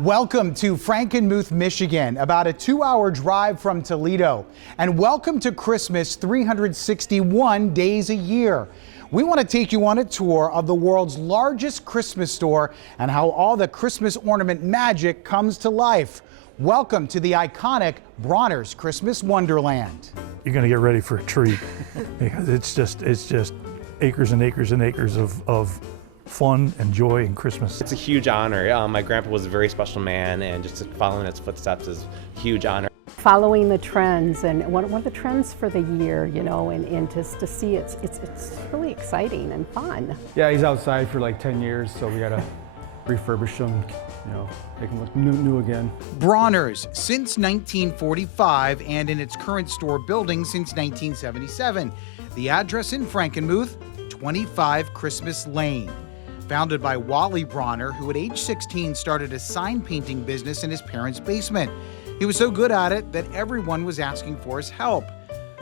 Welcome to Frankenmuth, Michigan, about a 2-hour drive from Toledo. And welcome to Christmas 361 days a year. We want to take you on a tour of the world's largest Christmas store and how all the Christmas ornament magic comes to life. Welcome to the iconic Bronner's Christmas Wonderland. You're going to get ready for a treat because it's just acres and acres and acres of fun and joy and Christmas. It's a huge honor. My grandpa was a very special man, and just following his footsteps is a huge honor. Following the trends and one of the trends for the year, you know, and just to see it's really exciting and fun. Yeah, he's outside for like 10 years, so we gotta refurbish him, you know, make him look new again. Bronner's since 1945 and in its current store building since 1977. The address in Frankenmuth, 25 Christmas Lane. Founded by Wally Bronner, who at age 16 started a sign painting business in his parents' basement. He was so good at it that everyone was asking for his help.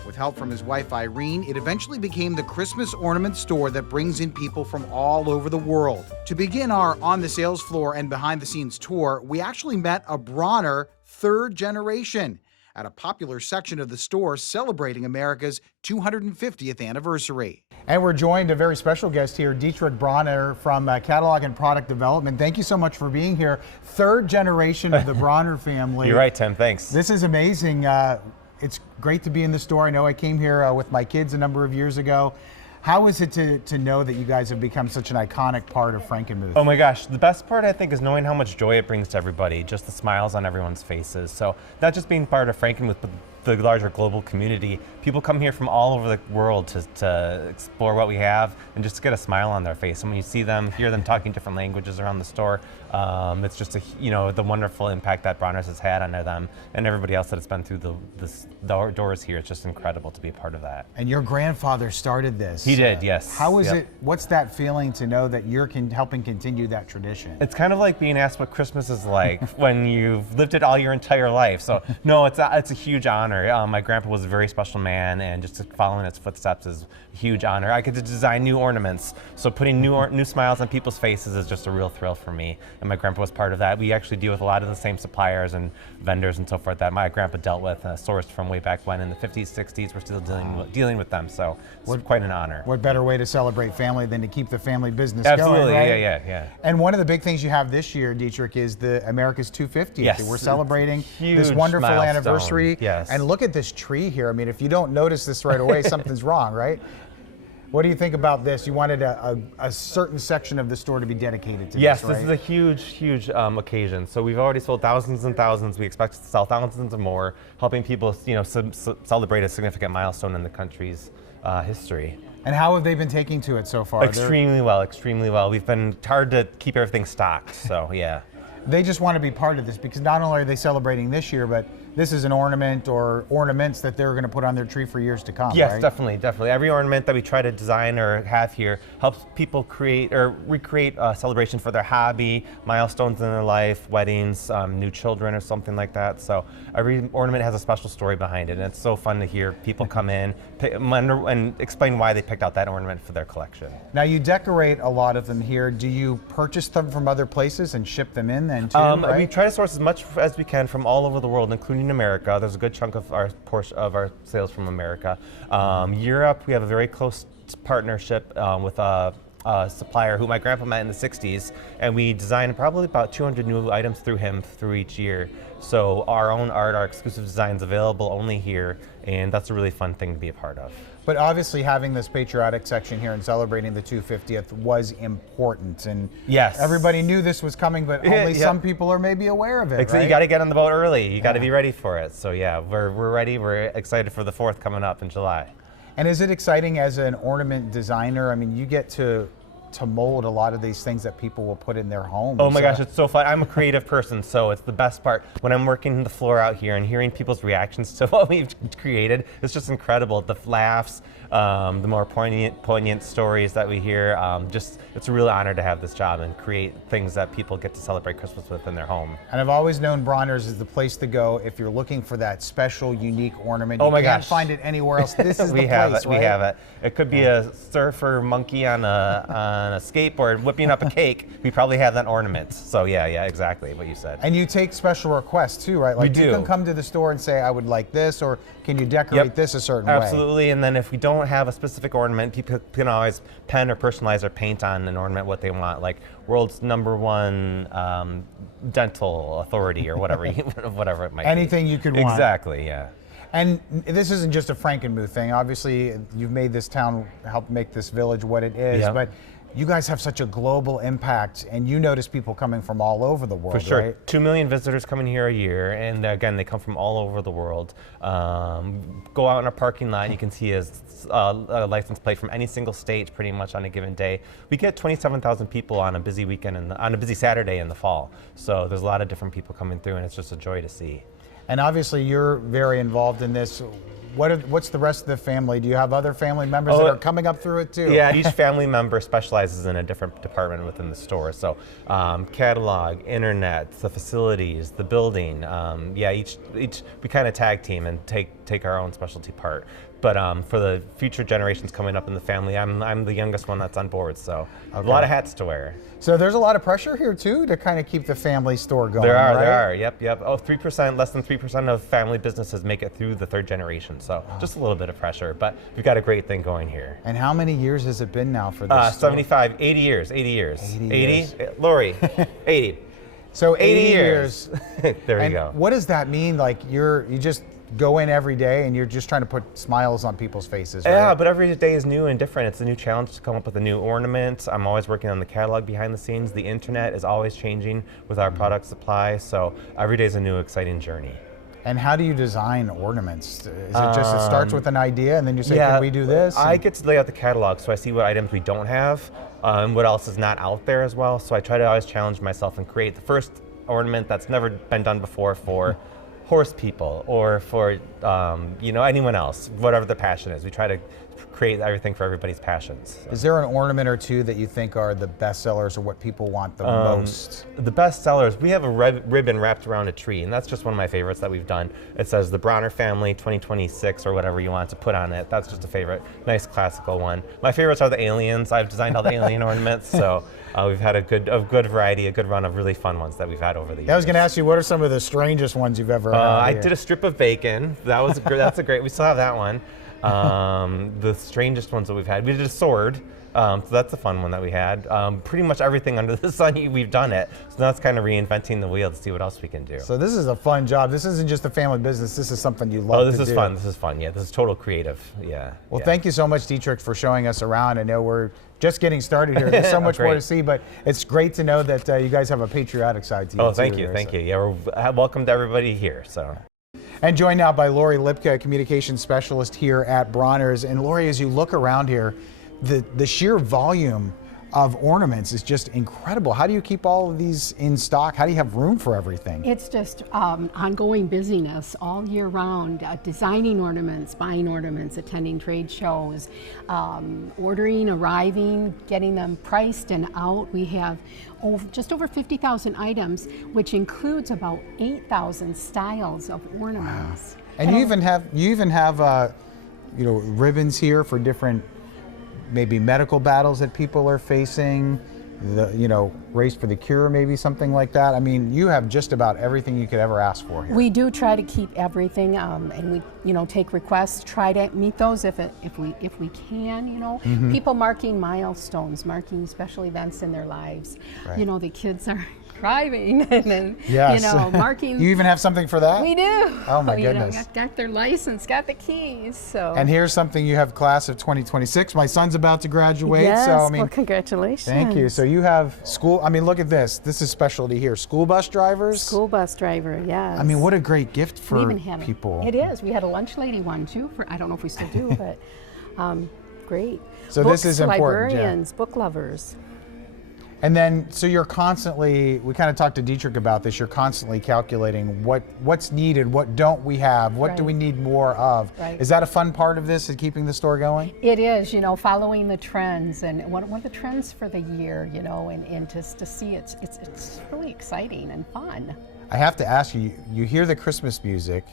With help from his wife Irene, it eventually became the Christmas ornament store that brings in people from all over the world. To begin our on the sales floor and behind the scenes tour, we actually met a Bronner third generation at a popular section of the store celebrating America's 250th anniversary. And we're joined a very special guest here, Dietrich Bronner from Catalog and Product Development. Thank you so much for being here. Third generation of the Bronner family. You're right, Tim, thanks. This is amazing. It's great to be in the store. I know I came here with my kids a number of years ago. How is it to know that you guys have become such an iconic part of Frankenmuth? Oh my gosh, the best part I think is knowing how much joy it brings to everybody, just the smiles on everyone's faces. So not just being part of Frankenmuth, but the larger global community. People come here from all over the world to explore what we have and just to get a smile on their face. And when you see them, hear them talking different languages around the store, it's just the wonderful impact that Bronner's has had on them and everybody else that has been through the doors here. It's just incredible to be a part of that. And your grandfather started this. He did, yes. How is it, what's that feeling to know that you're helping continue that tradition? It's kind of like being asked what Christmas is like when you've lived it all your entire life. So no, it's a huge honor. My grandpa was a very special man, and just following his footsteps is a huge honor. I get to design new ornaments, so putting new smiles on people's faces is just a real thrill for me. And my grandpa was part of that. We actually deal with a lot of the same suppliers and vendors and so forth that my grandpa dealt with, sourced from way back when in the 50s, 60s. We're still dealing with them, so it's quite an honor. What better way to celebrate family than to keep the family business Absolutely, going, right? Yeah. And one of the big things you have this year, Dietrich, is the America's 250th. Yes. We're celebrating Huge this wonderful milestone. anniversary. Yes. And look at this tree here. I mean, if you don't notice this right away, something's wrong, right? What do you think about this? You wanted a certain section of the store to be dedicated to yes, this, right? This is a huge occasion. So we've already sold thousands and thousands. We expect to sell thousands and more, helping people, celebrate a significant milestone in the country's history. And how have they been taking to it so far? Extremely well. We've been hard to keep everything stocked, so yeah. They just want to be part of this because not only are they celebrating this year, but this is an ornament or ornaments that they're going to put on their tree for years to come. Yes, right? definitely. Every ornament that we try to design or have here helps people create or recreate a celebration for their hobby, milestones in their life, weddings, new children or something like that. So every ornament has a special story behind it, and it's so fun to hear people come in and explain why they picked out that ornament for their collection. Now you decorate a lot of them here. Do you purchase them from other places and ship them in then too, right? We try to source as much as we can from all over the world, including America. There's a good chunk of our portion of our sales from America. Europe, we have a very close partnership with a supplier who my grandpa met in the 60s, and we design probably about 200 new items through him each year. So our own art, our exclusive designs available only here, and that's a really fun thing to be a part of. But obviously having this patriotic section here and celebrating the 250th was important, and yes, everybody knew this was coming, but only some people are maybe aware of it, right? You got to get on the boat early. You got to be ready for it. So yeah, we're ready. We're excited for the 4th coming up in July. And is it exciting as an ornament designer? I mean, you get to mold a lot of these things that people will put in their homes. Oh my gosh, it's so fun. I'm a creative person, so it's the best part. When I'm working the floor out here and hearing people's reactions to what we've created, it's just incredible. The laughs, the more poignant stories that we hear. It's a real honor to have this job and create things that people get to celebrate Christmas with in their home. And I've always known Bronner's is the place to go if you're looking for that special, unique ornament. Oh my gosh. You can't find gosh. it anywhere else. This is the place, right? We have it. It could be a surfer monkey on on a skateboard whipping up a cake, we probably have that ornament. So yeah, exactly what you said. And you take special requests too, right? Like We you do. can come to the store and say, I would like this, or can you decorate this a certain way? Absolutely. And then if we don't have a specific ornament, people can always pen or personalize or paint on an ornament what they want, like world's #1 dental authority or whatever, whatever it might be. Anything you could want. Exactly, yeah. And this isn't just a Frankenmuth thing. Obviously, you've made this town, helped make this village what it is, Yep. but you guys have such a global impact, and you notice people coming from all over the world, For sure. right? 2 million visitors coming here a year, and again, they come from all over the world. Go out in a parking lot, and you can see a license plate from any single state pretty much on a given day. We get 27,000 people on a busy weekend, on a busy Saturday in the fall. So there's a lot of different people coming through, and it's just a joy to see. And obviously, you're very involved in this. What's the rest of the family? Do you have other family members that are coming up through it too? Yeah, each family member specializes in a different department within the store. So catalog, internet, the facilities, the building. Each we kind of tag team and take our own specialty part. But for the future generations coming up in the family, I'm the youngest one that's on board, so a lot of hats to wear. So there's a lot of pressure here too to kind of keep the family store going. There right? are. Yep. Oh, 3%, less than 3% of family businesses make it through the 3rd generation. So just a little bit of pressure, but we've got a great thing going here. And how many years has it been now for this? 75, 80 years. 80 years. 80? Lori, 80. So 80 years. There And you go. what does that mean? Like you just go in every day and you're just trying to put smiles on people's faces, right? Yeah, but every day is new and different. It's a new challenge to come up with a new ornament. I'm always working on the catalog behind the scenes. The internet is always changing with our product supply, so every day is a new exciting journey. And how do you design ornaments? Is it just it starts with an idea and then you say, can we do this? I get to lay out the catalog, so I see what items we don't have, and what else is not out there as well. So I try to always challenge myself and create the first ornament that's never been done before for horse people or for anyone else, whatever the passion is. We try to create everything for everybody's passions. Is there an ornament or two that you think are the best sellers or what people want the most? The best sellers, we have a ribbon wrapped around a tree, and that's just one of my favorites that we've done. It says the Bronner family 2026 or whatever you want to put on it. That's just a favorite, nice classical one. My favorites are the aliens. I've designed all the alien ornaments, so we've had a good variety, a good run of really fun ones that we've had over the years. I was going to ask you, what are some of the strangest ones you've ever had? I did a strip of bacon. That's a great. We still have that one. The strangest ones that we've had. We did a sword. So that's a fun one that we had. Pretty much everything under the sun, we've done it. So now it's kind of reinventing the wheel to see what else we can do. So this is a fun job. This isn't just a family business. This is something you love to do. This is fun. This is fun. Yeah, this is total creative. Yeah. Well, thank you so much, Dietrich, for showing us around. I know we're just getting started here. There's so much more to see, but it's great to know that you guys have a patriotic side to you. Oh, thank you. Yeah, we're welcome to everybody here. So. And joined now by Lori Lipka, communications specialist here at Bronner's. And Lori, as you look around here, the sheer volume of ornaments is just incredible. How do you keep all of these in stock? How do you have room for everything? It's just ongoing busyness all year round, designing ornaments, buying ornaments, attending trade shows, ordering, arriving, getting them priced and out. We have just over 50,000 items, which includes about 8,000 styles of ornaments. Wow. And you even have ribbons here for different maybe medical battles that people are facing, the race for the cure, maybe something like that. I mean, you have just about everything you could ever ask for here. We do try to keep everything, and we take requests, try to meet those if we can. People marking milestones, marking special events in their lives. Right. The kids are driving and then yes. Marking. You even have something for that? We do. Oh my goodness. Got their license, got the keys. So. And here's something you have, class of 2026. My son's about to graduate. Yes, so I mean, well, congratulations. Thank you. So you have school. I mean, look at this. This is specialty here. School bus drivers. School bus driver. Yes. I mean, what a great gift for we even had people. It is. We had a lunch lady one too. I don't know if we still do, but great. So Books, this is important. Librarians, book lovers. And then, so you're constantly, we kind of talked to Dietrich about this, you're constantly calculating what's needed, what don't we have, what do we need more of. Right. Is that a fun part of this, is keeping the store going? It is, following the trends and what are the trends for the year, and just to see it's really exciting and fun. I have to ask you, you hear the Christmas music,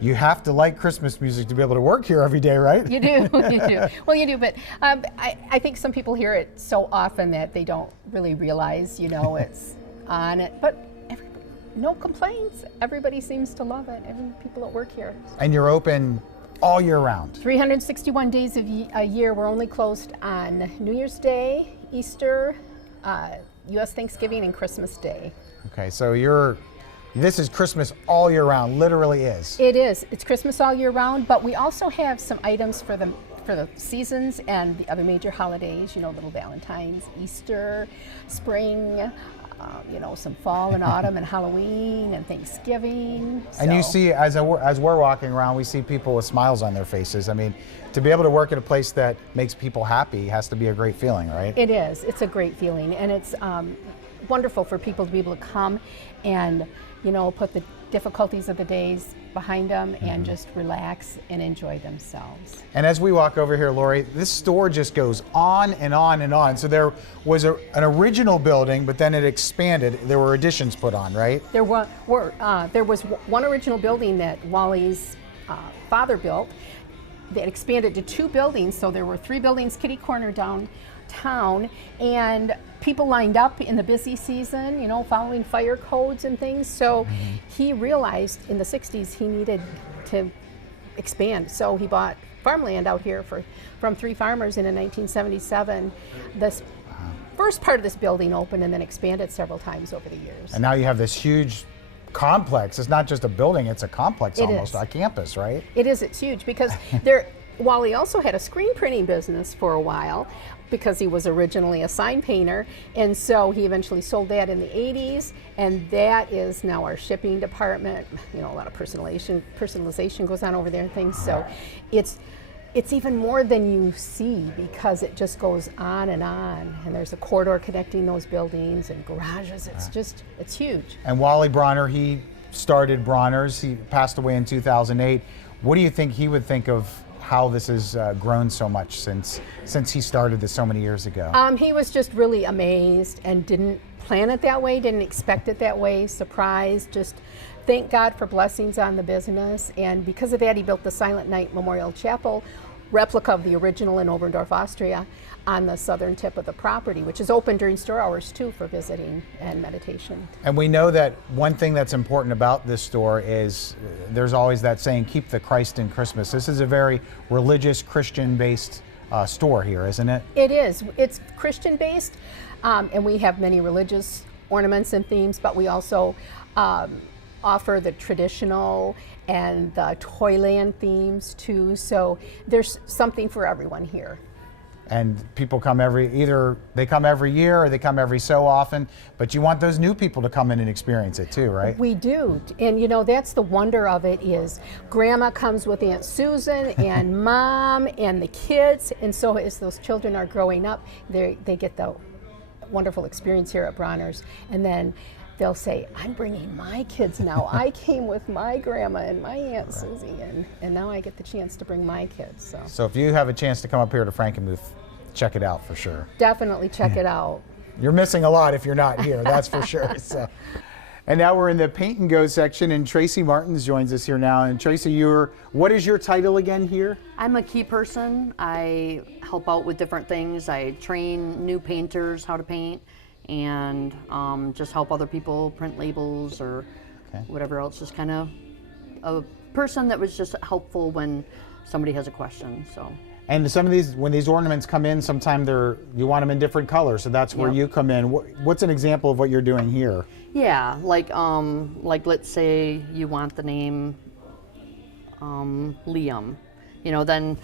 You have to like Christmas music to be able to work here every day, right? You do, you do. Well, you do, but I think some people hear it so often that they don't really realize, it's on it. But no complaints. Everybody seems to love it. People that work here. And you're open all year round. 361 days a year. We're only closed on New Year's Day, Easter, U.S. Thanksgiving, and Christmas Day. Okay, so this is Christmas all year round, literally is. It is. It's Christmas all year round, but we also have some items for the seasons and the other major holidays, little Valentine's, Easter, spring, some fall and autumn and Halloween and Thanksgiving. And you see, as we're walking around, we see people with smiles on their faces. I mean, to be able to work at a place that makes people happy has to be a great feeling, right? It is. It's a great feeling, and it's wonderful for people to be able to come and, put the difficulties of the days behind them and just relax and enjoy themselves. And as we walk over here, Lori, this store just goes on and on and on. So there was an original building, but then it expanded. There were additions put on, right? There was one original building that Wally's father built that expanded to 2 buildings. So there were 3 buildings kitty corner downtown, and people lined up in the busy season, following fire codes and things. So he realized in the 60s he needed to expand. So he bought farmland out here from 3 farmers, and in 1977, this first part of this building opened and then expanded several times over the years. And now you have this huge complex. It's not just a building, it's a complex almost, a campus, right? It is, it's huge because Wally also had a screen printing business for a while because he was originally a sign painter, and so he eventually sold that in the 80s, and that is now our shipping department. A lot of personalization goes on over there and things, so it's even more than you see because it just goes on, and there's a corridor connecting those buildings and garages. It's huge. And Wally Bronner, he started Bronner's. He passed away in 2008. What do you think he would think of how this has grown so much since he started this so many years ago? He was just really amazed and didn't plan it that way, didn't expect it that way, surprised, just thank God for blessings on the business. And because of that, he built the Silent Night Memorial Chapel, replica of the original in Oberndorf, Austria, on the southern tip of the property, which is open during store hours too for visiting and meditation. And we know that one thing that's important about this store is there's always that saying, keep the Christ in Christmas. This is a very religious, Christian-based store here, isn't it? It is. It's Christian-based, and we have many religious ornaments and themes, but we also offer the traditional and the Toyland themes too. So there's something for everyone here. And people come either they come every year or they come every so often, but you want those new people to come in and experience it too, right? We do, and that's the wonder of it is Grandma comes with Aunt Susan and Mom and the kids, and so as those children are growing up, they get the wonderful experience here at Bronner's, and then they'll say, I'm bringing my kids now. I came with my grandma and my Aunt Susie, and now I get the chance to bring my kids. So if you have a chance to come up here to Frankenmuth, check it out for sure. Definitely check it out. You're missing a lot if you're not here, that's for sure. So. And now we're in the Paint and Go section, and Tracy Martins joins us here now. And Tracy, what is your title again here? I'm a key person. I help out with different things. I train new painters how to paint, and just help other people print labels or whatever else. Just kind of a person that was just helpful when somebody has a question. So. And some of these, when these ornaments come in, sometimes you want them in different colors, so that's where you come in. What's an example of what you're doing here? Yeah, like let's say you want the name Liam, then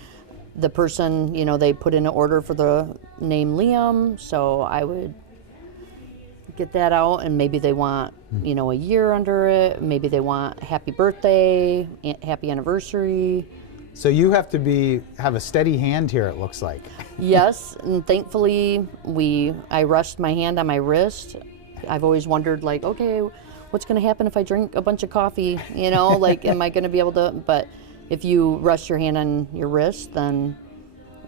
the person, they put in an order for the name Liam, so I would get that out, and maybe they want, a year under it, maybe they want happy birthday, happy anniversary. So you have to have a steady hand here, it looks like. Yes, and thankfully I rushed my hand on my wrist. I've always wondered, okay, what's going to happen if I drink a bunch of coffee? Am I going to be able to? But if you rush your hand on your wrist, then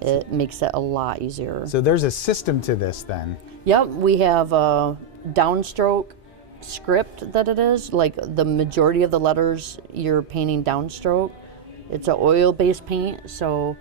it makes it a lot easier. So there's a system to this then? Yep, we have a downstroke script that it is. Like the majority of the letters you're painting downstroke. It's an oil-based paint, so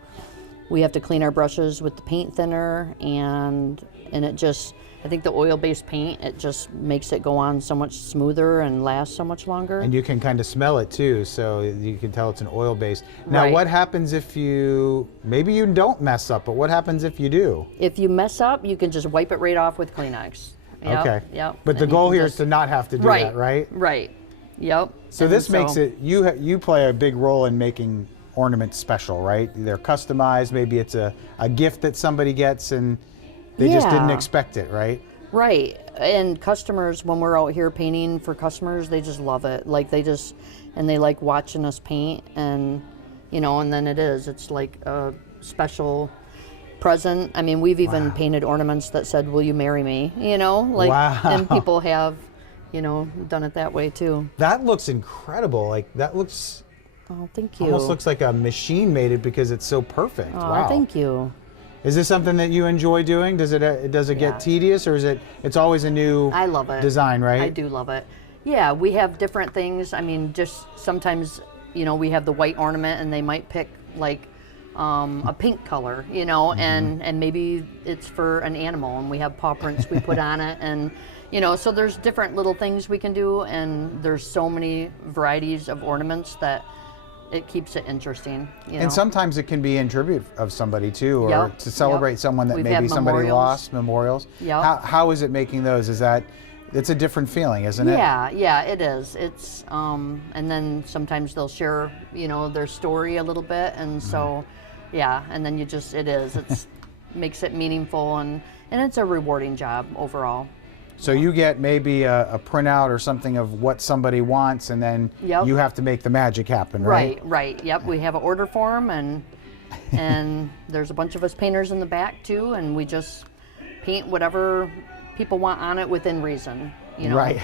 we have to clean our brushes with the paint thinner, and it just, I think the oil-based paint, it just makes it go on so much smoother and last so much longer. And you can kind of smell it too, so you can tell it's an oil base. Now, Right. what happens if maybe you don't mess up, but what happens if you do? If you mess up, you can just wipe it right off with Kleenex. Yep, Okay. Yep. But the And you goal can here is just- to not have to do Right. that, right? Right. Yep. So And this makes it, you play a big role in making ornaments special, right? They're customized, maybe it's a gift that somebody gets and they just didn't Yeah. expect it, right? Right. And customers, when we're out here painting for customers, they just love it. Like they like watching us paint, and and then it's like a special present. I mean, we've even painted ornaments that said, "Will you marry me?" Like, Wow. and people have, done it that way too. That looks incredible. Like that looks, Oh, thank you. almost looks like a machine made it because it's so perfect. Oh, Wow. thank you. Is this something that you enjoy doing? Does it Yeah. get tedious, or it's always a new I love it. design, right? I do love it. Yeah, we have different things. I mean, just sometimes, we have the white ornament and they might pick like a pink color, and maybe it's for an animal, and we have paw prints we put on it, and so there's different little things we can do, and there's so many varieties of ornaments that it keeps it interesting. And sometimes it can be in tribute of somebody too, or Yep, to celebrate yep. someone that We've maybe had somebody memorials. lost, memorials. Yep. How is it making those? It's a different feeling, isn't it? Yeah, it is. It's and then sometimes they'll share, their story a little bit, and so, yeah, and then it's makes it meaningful, and it's a rewarding job overall. So you get maybe a printout or something of what somebody wants, and then Yep. you have to make the magic happen, right? Right. Yep. We have an order form, and there's a bunch of us painters in the back too, and we just paint whatever people want on it within reason. Right.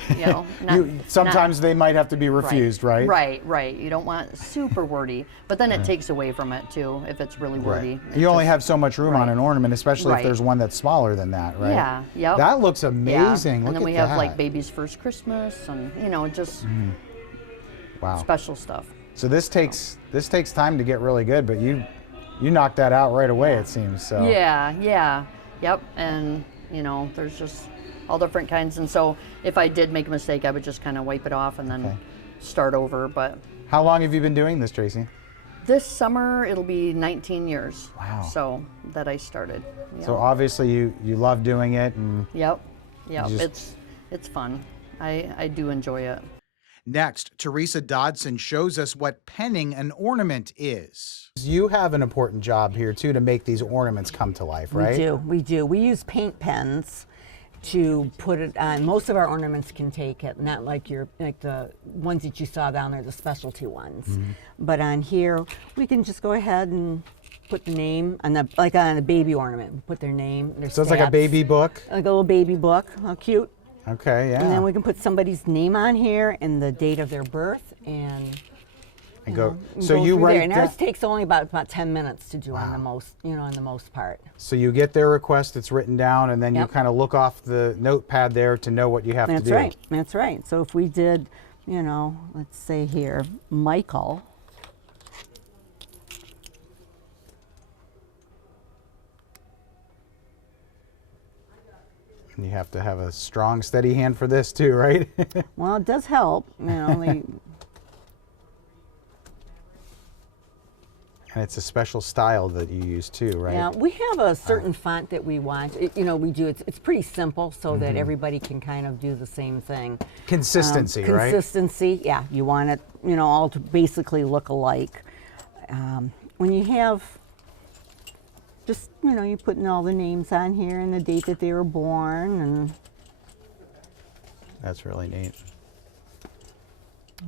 Not, Sometimes they might have to be refused, right? Right. You don't want super wordy, but then it takes away from it too if it's really wordy. It You only just- have so much room on an ornament, especially if Right. there's one that's smaller than that, right? Yeah. Yep. That looks Yeah. amazing. Look And then at we have that. like baby's first Christmas, and just Wow. special stuff. So this takes time to get really good, but you knocked that out right away, it seems. So Yeah. Yep. And there's just all different kinds. And so if I did make a mistake, I would just kind of wipe it off and then start over. But how long have you been doing this, Tracy? this summer it'll be 19 years. Wow. So that I started. Yep. So obviously you love doing it, and Yep. You just- It's fun. I do enjoy it. next, Teresa Dodson shows us what penning an ornament is. You have an important job here too to make these ornaments come to life, right? We do. We use paint pens to put it on. Most of our ornaments can take it, not like the ones that you saw down there, the specialty ones. Mm-hmm. But on here, we can just go ahead and put the name on like on a baby ornament. Put their name, their So it's like a stats, baby book. like a little baby book. How cute! Okay, yeah. And then we can put somebody's name on here and the date of their birth, and go. and So go you through there. write. And down- ours takes only about 10 minutes to do on the most, on the most part. So you get their request, it's written down, and then you Yep. kind of look off the notepad there to know what you have to That's do. right. That's right. So if we did, let's say here, Michael. And you have to have a strong, steady hand for this too, right? Well, it does help. And it's a special style that you use too, right? Yeah, we have a certain font that we want. We do. It's pretty simple, so that everybody can kind of do the same thing. Consistency, right? Consistency. Yeah, you want it, all to basically look alike. When you have just, you putting all the names on here and the date that they were born, and That's really neat.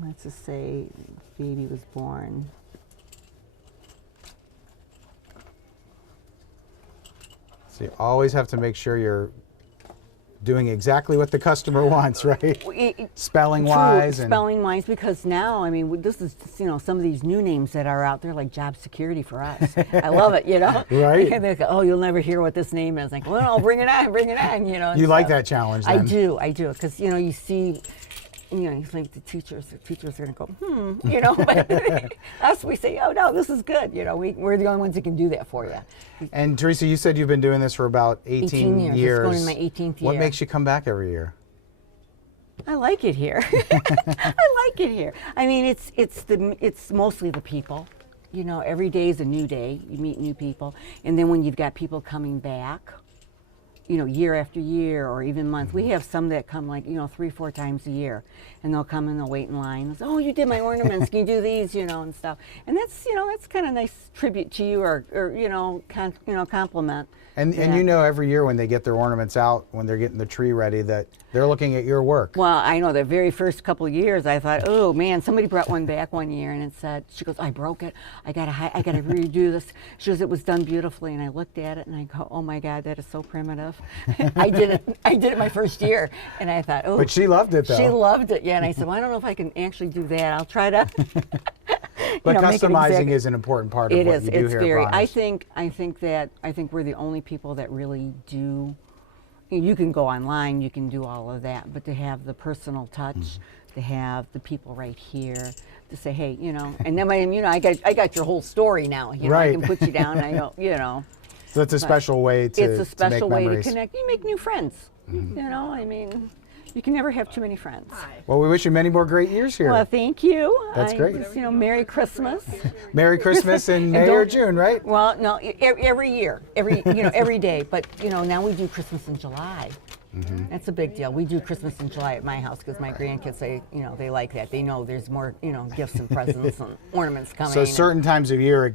let's just say baby was born. So you always have to make sure you're doing exactly what the customer wants, right? Spelling True, wise. spelling wise, because now, I mean, this is, some of these new names that are out there, like job security for us. I love it, Right. And they go, oh, you'll never hear what this name is. Like, well, bring it on, You like that challenge then? I do, because, you see, you think the teachers are going to go, but us, we say, oh, no, this is good. We're the only ones that can do that for you. And Teresa, you said you've been doing this for about 18 years. years. It's going in my 18th year. What makes you come back every year? I like it here. I like it here. I mean, it's mostly the people. Every day is a new day. You meet new people. And then when you've got people coming back, year after year or even month. We have some that come 3-4 times a year, and they'll come and they'll wait in line. And say, oh, you did my ornaments. Can you do these? And stuff. And that's kind of nice tribute to you or compliment. And every year when they get their ornaments out, when they're getting the tree ready, that they're looking at your work. Well, I know the very first couple of years, I thought, oh man, somebody brought one back one year and it said, she goes, I broke it. I gotta redo this. She goes, it was done beautifully, and I looked at it and I go, oh my God, that is so primitive. I did it my first year, and I thought, oh. But she loved it though. She loved it, yeah. And I said, well, I don't know if I can actually do that. I'll try to. But customizing is an important part of what you do here at Bronner's. I think we're the only people that really do. You can go online, you can do all of that, but to have the personal touch, to have the people right here, to say, hey, and then I got your whole story now. Right. I can put you down. I know. So that's a special way to It's a special way memories. to connect. You make new friends. You can never have too many friends. Well, we wish you many more great years here. Well, thank you. That's great. Merry Christmas. Merry Christmas in May or June, right? Well, no, every year, every day. But now we do Christmas in July. That's a big deal. We do Christmas in July at my house because my grandkids they like that. They know there's more gifts and presents and ornaments coming. So certain times of year it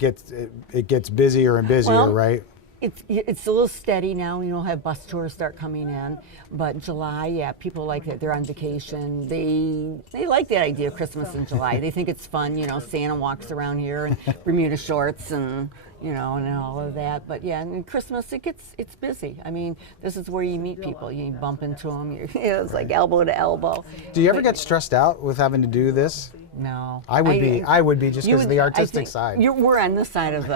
gets busier and busier, right? It's a little steady now. You'll have bus tours start coming in, but July, yeah, people like that. They're on vacation. They like that idea of Christmas in July. They think it's fun. Santa walks around here in Bermuda shorts and and all of that. But yeah, and Christmas it's busy. I mean, this is where you meet people. You bump into them. It's like elbow to elbow. Do you ever get stressed out with having to do this? No, I would be just because of the artistic side. We're on this side of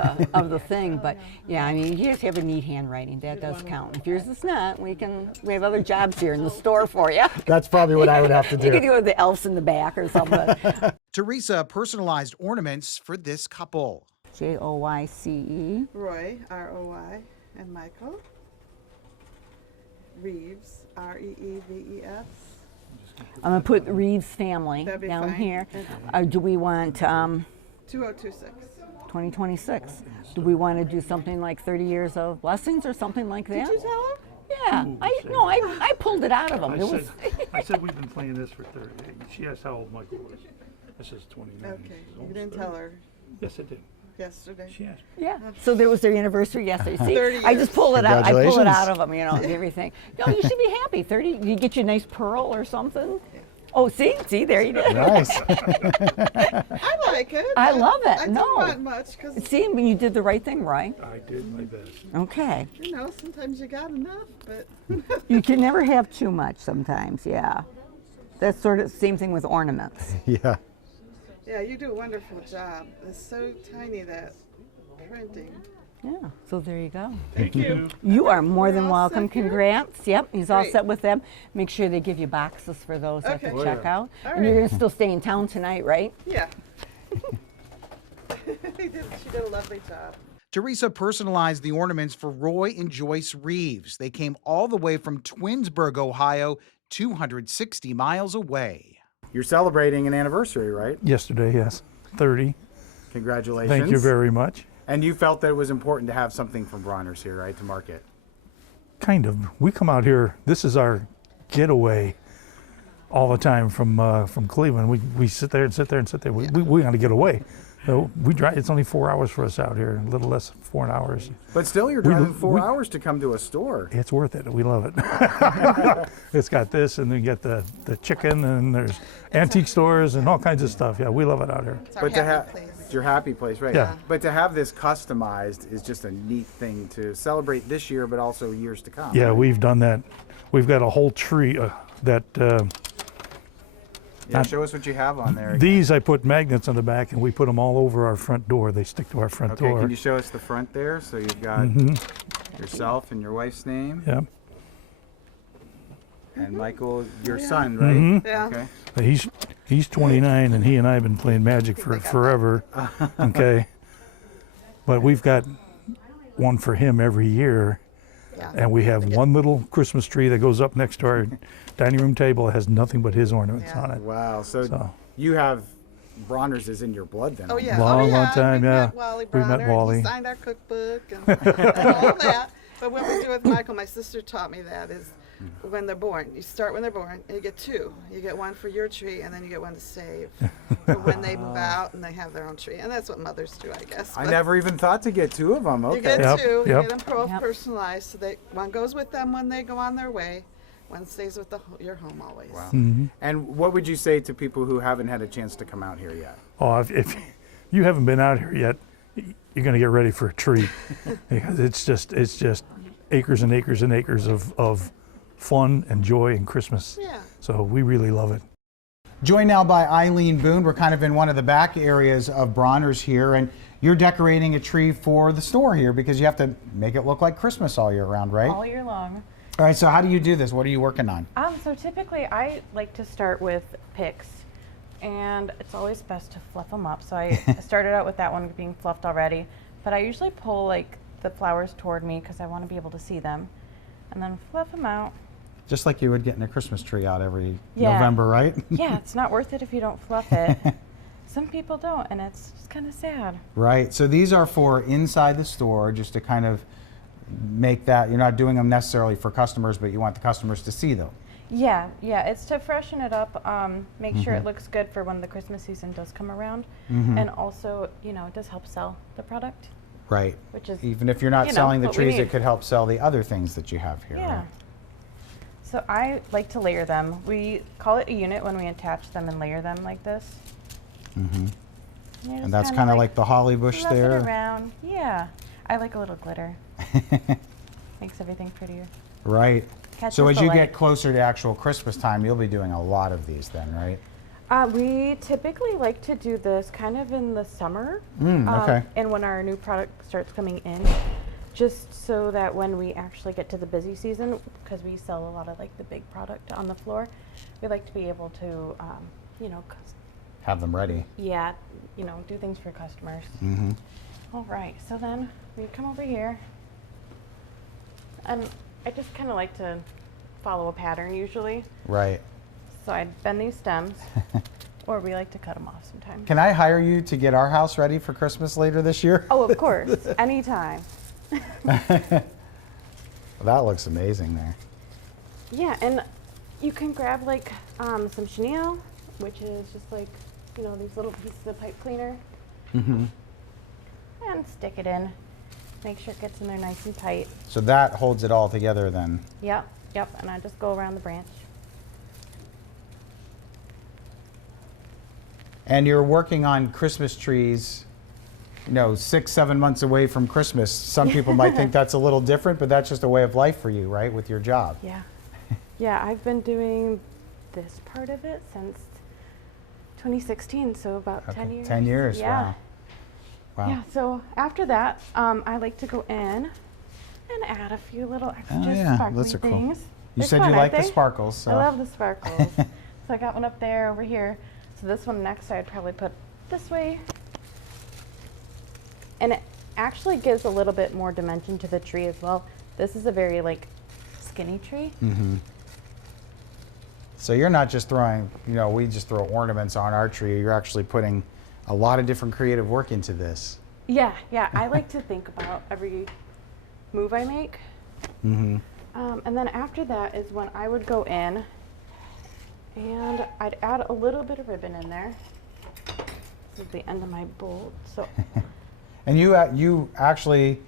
the thing, but yeah, I mean, you just have a neat handwriting. That does count. If yours is not, we have other jobs here in the store for you. That's probably what I would have to do. You could do the elves in the back or something. Teresa personalized ornaments for this couple. Joyce. Roy, R-O-Y, and Michael. Reeves, R-E-E-V-E-S. I'm going to put Reeves family That'd be down fine. here. Do we want 2026. 2026? Do we want to do something like 30 years of blessings or something like that? Did you tell him? Yeah. I pulled it out of him. I said we've been playing this for 30 days. She asked how old Michael was. I said 29. Okay, you didn't tell her Yes, I did. yesterday. She asked. Yeah. So there was their anniversary yesterday. See, 30 I just pulled it out. I pulled it out Congratulations. of them, and everything. No, you should be happy. 30. You get you a nice pearl or something. Oh, see, there you go. Nice. I like it. I love it. I No. don't want much because, See, when you did the right thing, right? I did my best. Okay. sometimes you got enough, but You can never have too much sometimes, yeah. That's sort of the same thing with ornaments. Yeah. yeah, you do a wonderful job. It's so tiny, that printing. Yeah, so there you go. Thank you. You are more than all welcome. set here? Congrats. Yep, he's all Great. set with them. Make sure they give you boxes for those at the Okay. Oh, yeah. checkout. All And you're right. going to still stay in town tonight, right? Yeah. She did a lovely job. Teresa personalized the ornaments for Roy and Joyce Reeves. They came all the way from Twinsburg, Ohio, 260 miles away. You're celebrating an anniversary, right? Yesterday, yes. 30. Congratulations. Thank you very much. And you felt that it was important to have something from Bronner's here, right, to market? Kind of. We come out here. This is our getaway all the time from Cleveland. We sit there and sit there and sit there. We got to get away. So we drive. It's only 4 hours for us out here. A little less than 4 hours. But still, you're driving 4 hours to come to a store. It's worth it. We love it. It's got this, and then you get the chicken, and there's antique stores and all kinds of stuff. Yeah, we love it out here. It's our happy place. It's your happy place, right? Yeah. But to have this customized is just a neat thing to celebrate this year, but also years to come. Yeah, right? we've done that. we've got a whole tree that Yeah, show us what you have on there. these I put magnets on the back, and we put them all over our front door. They stick to our front Okay, door. can you show us the front there? So you've got yourself and your wife's name, Yeah. and Michael, your son, right? Yeah. Okay. He's 29, and he and I have been playing Magic for forever. Okay. But we've got one for him every year, and we have one little Christmas tree that goes up next to our dining room table. It has nothing but his ornaments on it. Wow. So you have Bronner's is in your blood then? Oh yeah. Long, oh, yeah. long time, we yeah. Met Wally We met Bronner, and Wally. He signed our cookbook and, and all that. But what we do with Michael, my sister taught me that is when they're born. You start when they're born, and you get two. You get one for your tree, and then you get one to save for when they move out and they have their own tree. And that's what mothers do, I guess. I But never even thought to get two of them. Okay. You get Yep, two. You yep. get them personalized, so that one goes with them when they go on their way. One stays with your home always. Wow. And what would you say to people who haven't had a chance to come out here yet? Oh, if you haven't been out here yet, you're going to get ready for a treat because it's just acres and acres and acres of fun and joy and Christmas. Yeah. So we really love it. Joined now by Eileen Boone. We're kind of in one of the back areas of Bronner's here, and you're decorating a tree for the store here because you have to make it look like Christmas all year round, right? All year long. All right, so how do you do this? What are you working on? So typically I like to start with picks, and it's always best to fluff them up. So I started out with that one being fluffed already, but I usually pull like the flowers toward me because I want to be able to see them, and then fluff them out. Just like you would getting a Christmas tree out every Yeah. November, right? Yeah, it's not worth it if you don't fluff it. Some people don't, and it's just kind of sad. Right. So these are for inside the store, just to kind of make that, you're not doing them necessarily for customers, but you want the customers to see them. Yeah, it's to freshen it up, make sure it looks good for when the Christmas season does come around, and also, it does help sell the product. Right. Which is, Even if you're not selling the what we trees, need. it could help sell the other things that you have here. Yeah. Right? So I like to layer them. We call it a unit when we attach them and layer them like this. And that's kind of like the holly bush mess it there. around. Yeah. I like a little glitter. Makes everything prettier. Right. Catches So as the you light. get closer to actual Christmas time, you'll be doing a lot of these then, right? We typically like to do this kind of in the summer. Okay. And when our new product starts coming in, just so that when we actually get to the busy season, because we sell a lot of like the big product on the floor, we like to be able to, Have them ready. do things for customers. All right, so then we come over here, and I just kind of like to follow a pattern usually. Right. So I'd bend these stems, or we like to cut them off sometimes. Can I hire you to get our house ready for Christmas later this year? Oh, of course, anytime. That looks amazing there. Yeah, and you can grab like some chenille, which is just like, these little pieces of pipe cleaner, and stick it in. Make sure it gets in there nice and tight. So that holds it all together then. Yep, and I just go around the branch. And you're working on Christmas trees, 6-7 months away from Christmas. Some people might think that's a little different, but that's just a way of life for you, right, with your job? Yeah. Yeah, I've been doing this part of it since 2016, so about 10 years. 10 years, Yeah. wow. Wow. Yeah, so after that, I like to go in and add a few little extra yeah, sparkly those are cool. things. You They're said fun, you like aren't the they? sparkles. So. I love the sparkles. So I got one up there, over here. So this one next I'd probably put this way. And it actually gives a little bit more dimension to the tree as well. This is a very skinny tree. So you're not just throwing, we just throw ornaments on our tree. You're actually putting a lot of different creative work into this. Yeah, I like to think about every move I make. And then after that is when I would go in and I'd add a little bit of ribbon in there. This is the end of my bolt. So. And you actually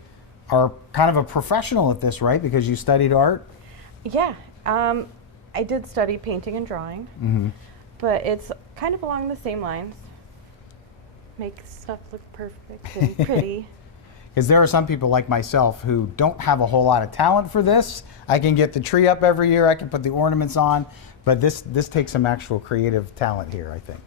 are kind of a professional at this, right? Because you studied art? Yeah, I did study painting and drawing, but it's kind of along the same lines. Make stuff look perfect and pretty. Because there are some people like myself who don't have a whole lot of talent for this. I can get the tree up every year, I can put the ornaments on, but this takes some actual creative talent here, I think.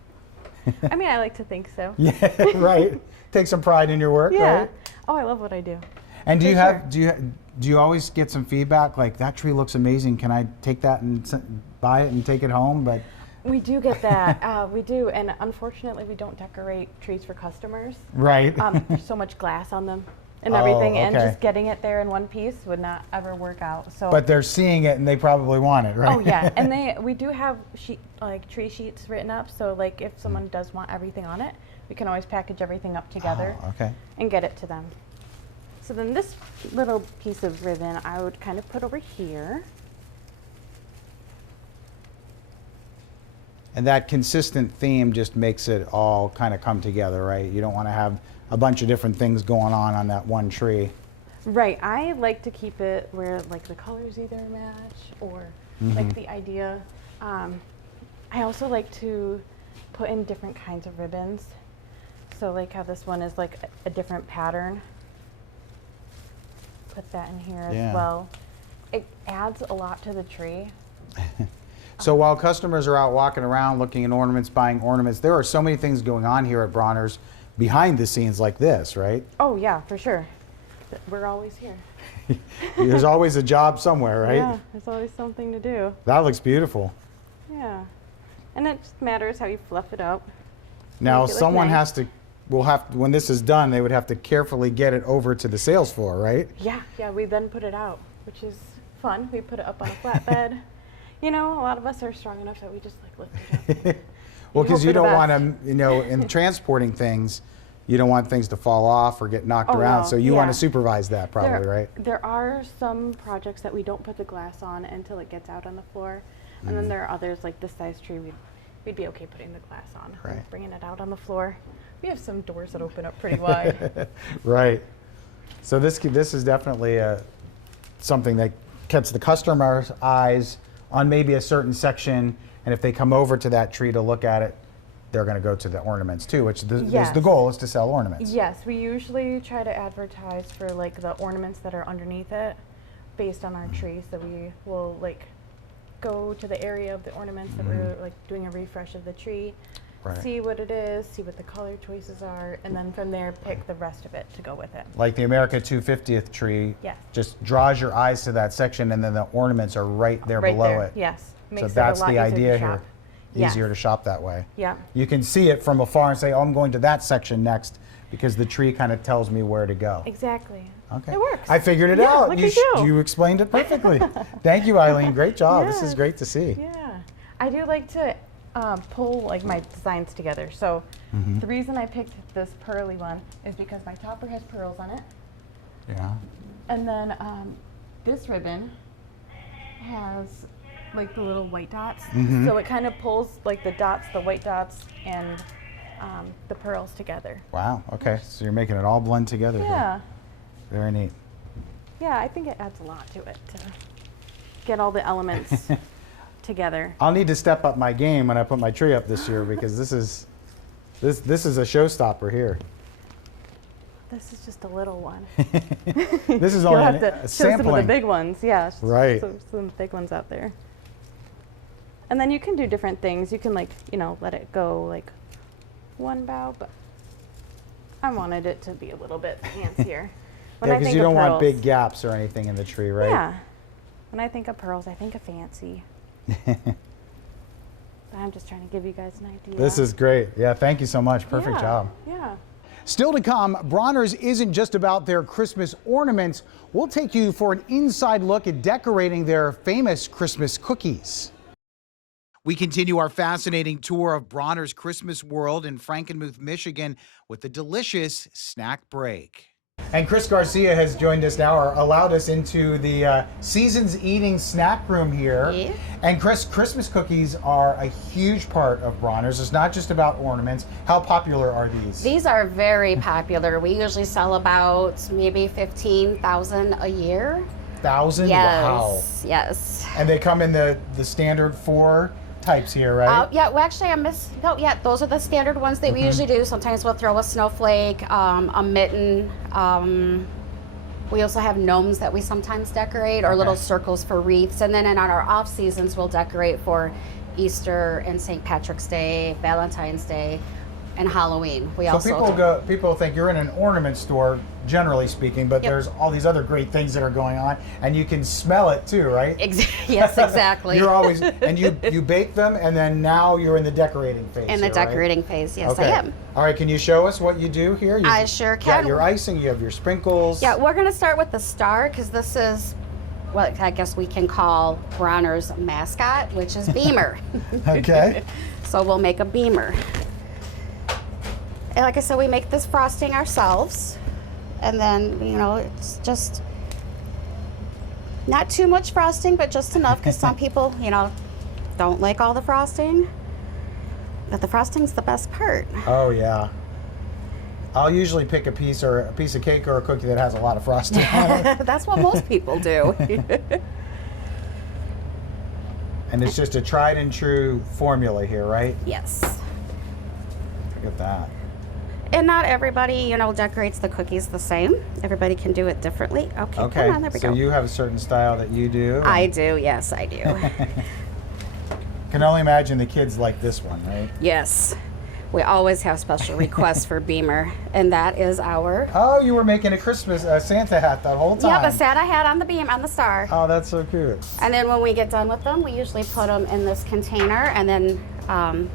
I mean, I like to think so. Yeah, right. Take some pride in your work, Yeah. right? Oh, I love what I do. And do For you do you always get some feedback like that tree looks amazing? Can I take that and buy it and take it home? But We do get that. We do, and unfortunately, we don't decorate trees for customers. right. There's so much glass on them and everything, and okay. just getting it there in one piece would not ever work out. So. But they're seeing it and they probably want it, right? Oh yeah, and we do have tree sheets written up, so like if someone does want everything on it, we can always package everything up together okay. and get it to them. So then this little piece of ribbon I would kind of put over here. And that consistent theme just makes it all kind of come together, right? You don't want to have a bunch of different things going on that one tree. Right, I like to keep it where like the colors either match or like the idea. I also like to put in different kinds of ribbons. So like how this one is like a different pattern. Put that in here as well. It adds a lot to the tree. So while customers are out walking around looking at ornaments, buying ornaments, there are so many things going on here at Bronner's behind the scenes like this, right? Oh yeah, for sure. We're always here. There's always a job somewhere, right? Yeah, there's always something to do. That looks beautiful. Yeah. And it just matters how you fluff it up. Now Make it look someone nice. when this is done, they would have to carefully get it over to the sales floor, right? Yeah, we then put it out, which is fun. We put it up on a flatbed. You know, a lot of us are strong enough that we just like lift it up. Well, hope because for you the don't want best. to, in transporting things, you don't want things to fall off or get knocked around. no, So you want yeah. to supervise that probably, right? There are some projects that we don't put the glass on until it gets out on the floor. And then there are others, like this size tree, we'd be okay putting the glass on, Right. bringing it out on the floor. We have some doors that open up pretty wide. Right. So this is definitely something that catches the customer's eyes on maybe a certain section, and if they come over to that tree to look at it, they're going to go to the ornaments too, which is Yes. the goal is to sell ornaments. Yes, we usually try to advertise for like the ornaments that are underneath it based on our tree. So we will like go to the area of the ornaments that we're like doing a refresh of the tree, Right. see what it is, see what the color choices are, and then from there pick the rest of it to go with it. Like the America 250th tree, Yes. just draws your eyes to that section, and then the ornaments are right there Right below there, it. yes. So Makes it a that's lot the easier to idea here. shop. Yes. Easier to shop that way. Yeah. You can see it from afar and say, oh, I'm going to that section next, because the tree kind of tells me where to go. Exactly. Okay. It works. I figured it Yeah, out. look at you. You explained it perfectly. Thank you, Eileen. Great job. This is Yes. great to see. Yeah, I do like to pull like my designs together. So the reason I picked this pearly one is because my topper has pearls on it, Yeah. and then this ribbon has like the little white dots. So it kind of pulls like the dots, the white dots, and the pearls together. Wow. Okay. So you're making it all blend together. Yeah, Here. Very neat. yeah, I think it adds a lot to it to get all the elements together. I'll need to step up my game when I put my tree up this year, because this is a showstopper here. This is just a little one. This is You'll only have to a show some of the sampling. big ones, yeah. Right. Some big ones out there. And then you can do different things. You can like, let it go like one bow, but I wanted it to be a little bit fancier. When Yeah, I because think you of don't want pearls- big gaps or anything in the tree, right? Yeah. When I think of pearls, I think of fancy. But I'm just trying to give you guys an idea. This is great. Yeah, thank you so much. Perfect Yeah, job. Yeah. Still to come, Bronner's isn't just about their Christmas ornaments. We'll take you for an inside look at decorating their famous Christmas cookies. We continue our fascinating tour of Bronner's Christmas World in Frankenmuth, Michigan, with a delicious snack break. And Chris Garcia has joined us now, or allowed us into the Seasons Eating snack room here. Yeah. And Chris, Christmas cookies are a huge part of Bronner's. It's not just about ornaments. How popular are these? These are very popular. We usually sell about maybe 15,000 a year. 1,000? Yes, Wow. yes. And they come in the standard 4 types here, right? Yeah, well, actually, no, yeah, those are the standard ones that we usually do. Sometimes we'll throw a snowflake, a mitten. We also have gnomes that we sometimes decorate, or little circles for wreaths. And then in our off seasons, we'll decorate for Easter and St. Patrick's Day, Valentine's Day, and Halloween. We also people think you're in an ornament store, generally speaking, but there's all these other great things that are going on, and you can smell it too, right? Yes, exactly. You're always, and you bake them, and then now you're in the decorating phase. In the decorating phase, yes, I am. All right, can you show us what you do here? I sure can. You got your icing, you have your sprinkles. Yeah, we're going to start with the star, because this is what I guess we can call Bronner's mascot, which is Beamer. Okay. So we'll make a Beamer. And like I said, we make this frosting ourselves. And then, it's just not too much frosting, but just enough, because some people, don't like all the frosting. But the frosting's the best part. Oh, yeah. I'll usually pick a piece of cake or a cookie that has a lot of frosting on it. That's what most people do. And it's just a tried and true formula here, right? Yes. Look at that. And not everybody, decorates the cookies the same. Everybody can do it differently. Okay, come on, there we go. So you have a certain style that you do? I do, yes, I do. Can only imagine the kids like this one, right? Yes. We always have special requests for Beamer, and that is our... Oh, you were making a Christmas Santa hat that whole time. Yeah, the Santa hat on the beam, on the star. Oh, that's so cute. And then when we get done with them, we usually put them in this container, and then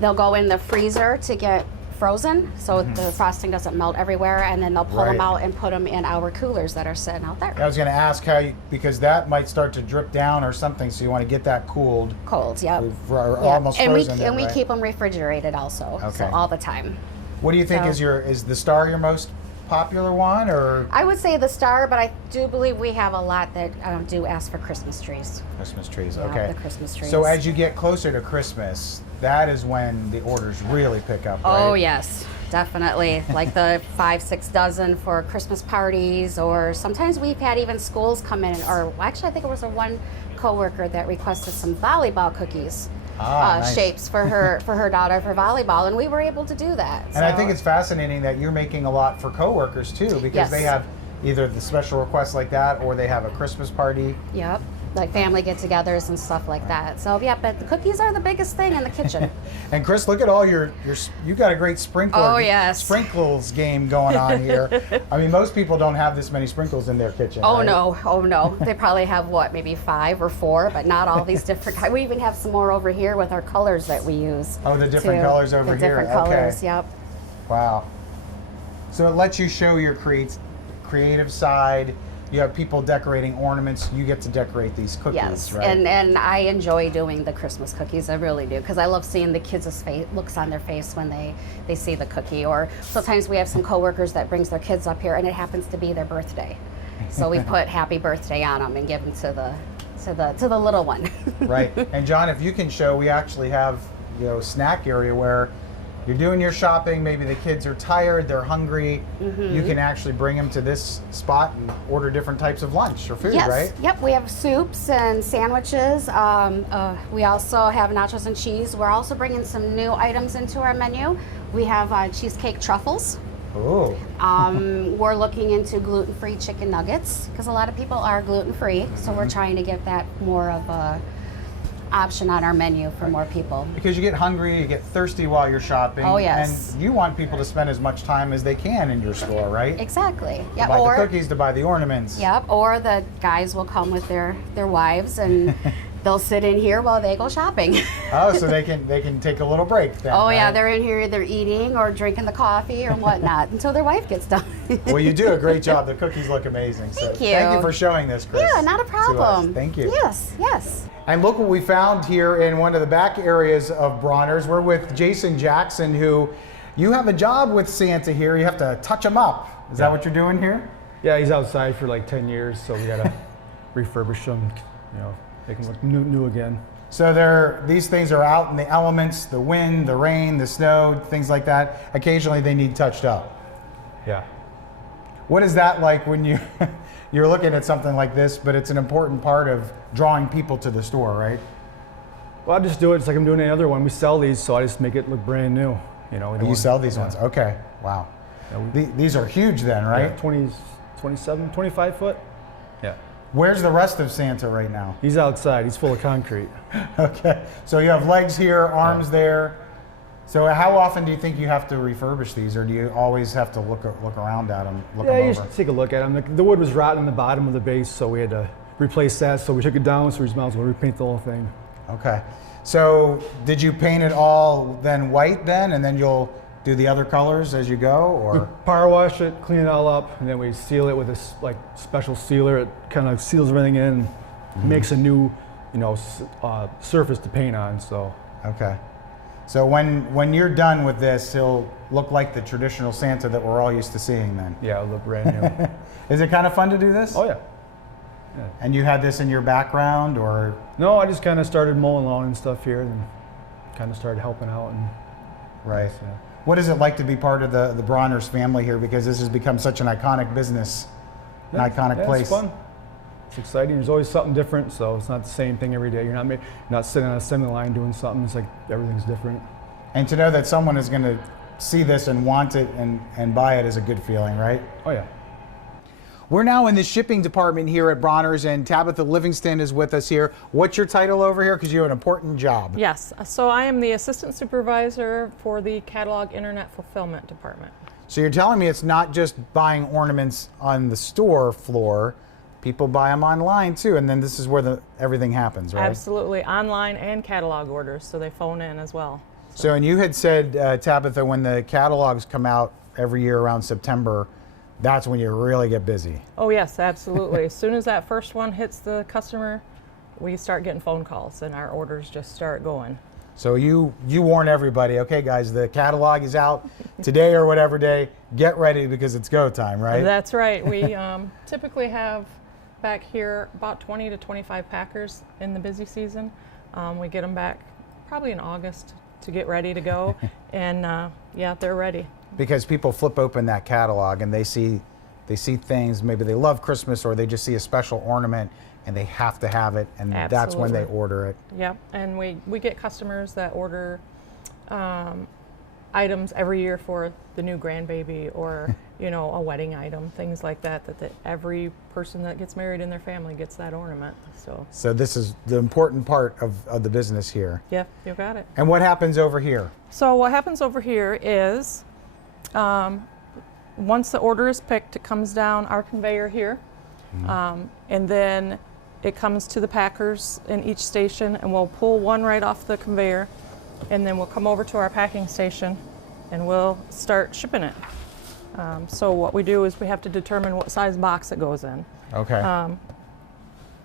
they'll go in the freezer to get frozen, so the frosting doesn't melt everywhere, and then they'll pull them out and put them in our coolers that are sitting out there. I was going to ask because that might start to drip down or something, so you want to get that cooled. Cold, yep. Almost frozen. And we keep them refrigerated also, so all the time. What do you think is the star your most popular one, or? I would say the star, but I do believe we have a lot that do ask for Christmas trees. Christmas trees, yeah, okay. The Christmas trees. So as you get closer to Christmas, that is when the orders really pick up, right? Oh yes, definitely. Like the 5-6 dozen for Christmas parties, or sometimes we've had even schools come in, or actually I think it was one coworker that requested some volleyball cookies. Nice. Shapes for her daughter for volleyball, and we were able to do that. And I think it's fascinating that you're making a lot for coworkers too, because they have either the special requests like that, or they have a Christmas party. Yep, like family get-togethers and stuff like that. So yeah, but the cookies are the biggest thing in the kitchen. And Chris, look at all you got a great sprinkles game going on here. I mean, most people don't have this many sprinkles in their kitchen. Oh right? no, they probably have maybe 5 or 4, but not all these different kinds. We even have some more over here with our colors that we use. Oh, the different colors over here. The different colors, yep. Wow. So it lets you show your creative side. You have people decorating ornaments. You get to decorate these cookies, right? And I enjoy doing the Christmas cookies. I really do, because I love seeing the kids' looks on their face when they see the cookie. Or sometimes we have some coworkers that brings their kids up here, and it happens to be their birthday. So we put happy birthday on them and give them to the little one. Right. And John, if you can show, we actually have snack area where you're doing your shopping, maybe the kids are tired, they're hungry, you can actually bring them to this spot and order different types of lunch or food, right? Yep, we have soups and sandwiches. We also have nachos and cheese. We're also bringing some new items into our menu. We have cheesecake truffles. Ooh. We're looking into gluten-free chicken nuggets, because a lot of people are gluten-free, so we're trying to get that more of a option on our menu for more people. Because you get hungry, you get thirsty while you're shopping. Oh yes. And you want people to spend as much time as they can in your store, right? Exactly. To buy the cookies, to buy the ornaments. Yep. Or the guys will come with their wives, and they'll sit in here while they go shopping. Oh, so they can take a little break then. Oh yeah, right? they're in here either eating or drinking the coffee or whatnot until their wife gets done. Well, you do a great job. The cookies look amazing. Thank you. Thank you for showing this, Chris. Yeah, not a problem. Thank you. Yes, yes. And look what we found here in one of the back areas of Bronner's. We're with Jason Jackson, who you have a job with Santa here. You have to touch him up. Is that what you're doing here? Yeah, he's outside for like 10 years, so we gotta refurbish him, make him look new again. So these things are out in the elements, the wind, the rain, the snow, things like that. Occasionally they need touched up. Yeah. What is that like when you're looking at something like this, but it's an important part of drawing people to the store, right? Well, I just do it. It's like I'm doing any other one. We sell these, so I just make it look brand new. You know. You sell these ones? Okay. Wow. Yeah, these are huge then, right? Yeah, 20, 27, 25 foot. Yeah. Where's the rest of Santa right now? He's outside. He's full of concrete. Okay. So you have legs here, arms there. So how often do you think you have to refurbish these, or do you always have to look around at them, look them you over? should take a look at them. The wood was rotten in the bottom of the base, so we had to replace that. So we took it down, so we might as well repaint the whole thing. Okay. So did you paint it all then white then, and then you'll do the other colors as you go, or? We power wash it, clean it all up, and then we seal it with this like special sealer. It kind of seals everything in, makes a new, surface to paint on. So. Okay. So when you're done with this, he'll look like the traditional Santa that we're all used to seeing then. Yeah, it'll look brand new. Is it kind of fun to do this? Oh yeah. And you had this in your background, or? No, I just kind of started mowing lawn and stuff here, and kind of started helping out. And right. Yeah. What is it like to be part of the Bronners family here? Because this has become such an iconic business, an iconic place. It's fun. It's exciting. There's always something different, so it's not the same thing every day. You're not sitting on a assembly line doing something. It's like everything's different. And to know that someone is going to see this and want it and buy it is a good feeling, right? Oh yeah. We're now in the shipping department here at Bronner's, and Tabitha Livingston is with us here. What's your title over here? Because you have an important job. Yes, so I am the assistant supervisor for the catalog internet fulfillment department. So you're telling me it's not just buying ornaments on the store floor, people buy them online too, and then this is where everything happens, right? Absolutely, online and catalog orders, so they phone in as well. So and you had said, Tabitha, when the catalogs come out every year around September, that's when you really get busy. Oh yes, absolutely. As soon as that first one hits the customer, we start getting phone calls and our orders just start going. So you warn everybody, okay guys, the catalog is out today or whatever day, get ready because it's go time, right? That's right. We typically have back here about 20 to 25 packers in the busy season. We get them back probably in August to get ready to go, and yeah, they're ready. Because people flip open that catalog and they see things, maybe they love Christmas or they just see a special ornament and they have to have it, and Absolutely. That's when they order it. Yep, and we get customers that order items every year for the new grandbaby or a wedding item, things like that, that every person that gets married in their family gets that ornament. So this is the important part of the business here. Yeah, you got it. And what happens over here? So what happens over here is once the order is picked, it comes down our conveyor here, and then it comes to the packers in each station, and we'll pull one right off the conveyor, and then we'll come over to our packing station and we'll start shipping it. So what we do is we have to determine what size box it goes in. Okay.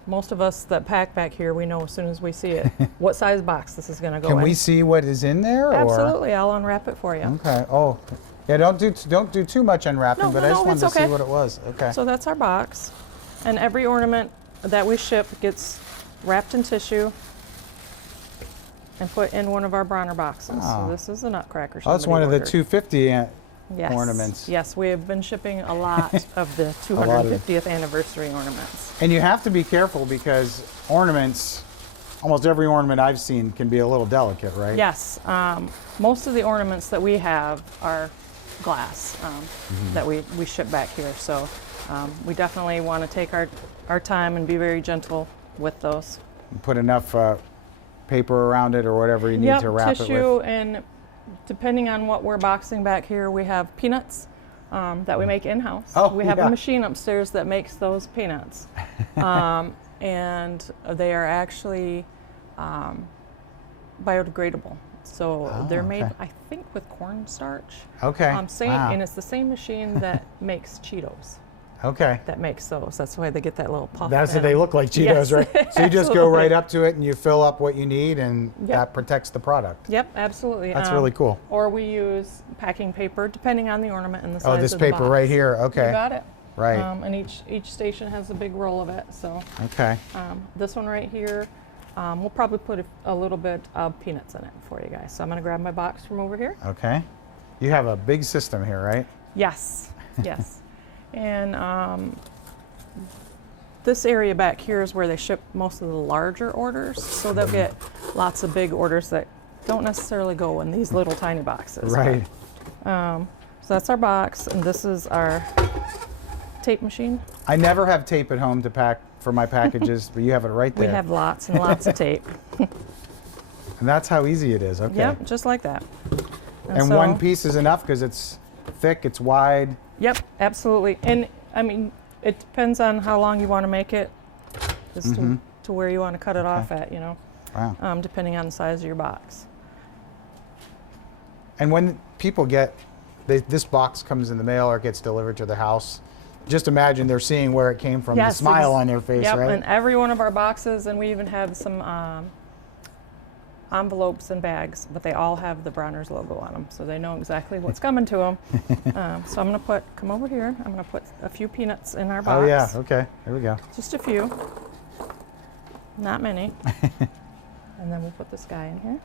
Most of us that pack back here, we know as soon as we see it what size box this is going to go in. Can we see what is in there? Absolutely, I'll unwrap it for you. Okay. Oh, yeah. Don't do too much unwrapping, but I just wanted to see what it was. Okay. So that's our box, and every ornament that we ship gets wrapped in tissue and put in one of our Bronner boxes. So this is a nutcracker. Oh, that's one of the ordered. 250 ornaments. Yes, we have been shipping a lot of the 250th anniversary ornaments. And you have to be careful because ornaments, almost every ornament I've seen can be a little delicate, right? Yes, most of the ornaments that we have are glass that we ship back here. So we definitely want to take our time and be very gentle with those. Put enough paper around it or whatever you need to wrap it with. Tissue, and depending on what we're boxing back here, we have peanuts that we make in-house. We have a machine upstairs that makes those peanuts. And they are actually biodegradable. So they're made, I think, with cornstarch. Okay. And it's the same machine that makes Cheetos. Okay. That makes those. That's why they get that little puff. That's what they look like, Cheetos, yes. right? So you just go right up to it and you fill up what you need, and that protects the product. Yep, absolutely. That's really cool. Or we use packing paper, depending on the ornament and the size of the box. Oh, this paper right here. Okay. You got it. Right. And each station has a big roll of it. So. Okay. This one right here, we'll probably put a little bit of peanuts in it for you guys. So I'm going to grab my box from over here. Okay. You have a big system here, right? Yes. Yes. And this area back here is where they ship most of the larger orders. So they'll get lots of big orders that don't necessarily go in these little tiny boxes. Right. So that's our box, and this is our tape machine. I never have tape at home to pack for my packages, but you have it right there. We have lots and lots of tape. And that's how easy it is. Okay. Yep, just like that. And so, one piece is enough because it's thick, it's wide. Yep, absolutely. And I mean, it depends on how long you want to make it, as to where you want to cut it off at, you know, Wow. depending on the size of your box. And when people get this box comes in the mail or gets delivered to the house, just imagine they're seeing where it came from, the smile on their face, yep, right? and every one of our boxes, and we even have some envelopes and bags, but they all have the Bronner's logo on them, so they know exactly what's coming to them. So I'm going to come over here, I'm going to put a few peanuts in our box. Oh yeah, okay, here we go. Just a few, not many. And then we'll put this guy in here.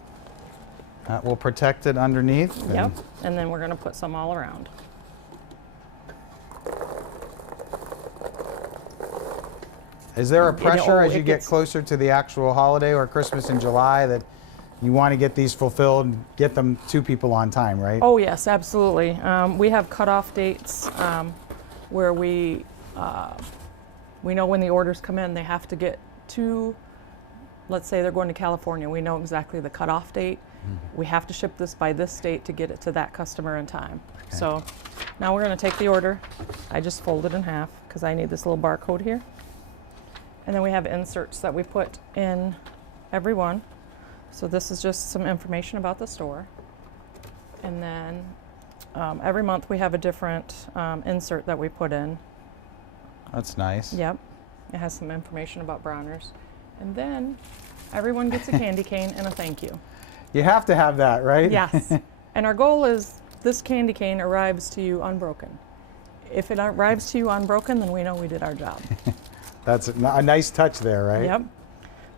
That will protect it underneath. Yep, and then we're going to put some all around. Is there a pressure as you get gets closer to the actual holiday or Christmas in July that you want to get these fulfilled and get them to people on time, right? Oh yes, absolutely. We have cutoff dates where we know when the orders come in, they have to get to, let's say they're going to California, we know exactly the cutoff date. We have to ship this by this date to get it to that customer in time. Okay. So now we're going to take the order. I just fold it in half because I need this little barcode here. And then we have inserts that we put in every one. So this is just some information about the store. And then every month we have a different insert that we put in. That's nice. Yep. It has some information about Bronner's. And then everyone gets a candy cane and a thank you. You have to have that, right? Yes. And our goal is this candy cane arrives to you unbroken. If it arrives to you unbroken, then we know we did our job. That's a nice touch there, right? Yep.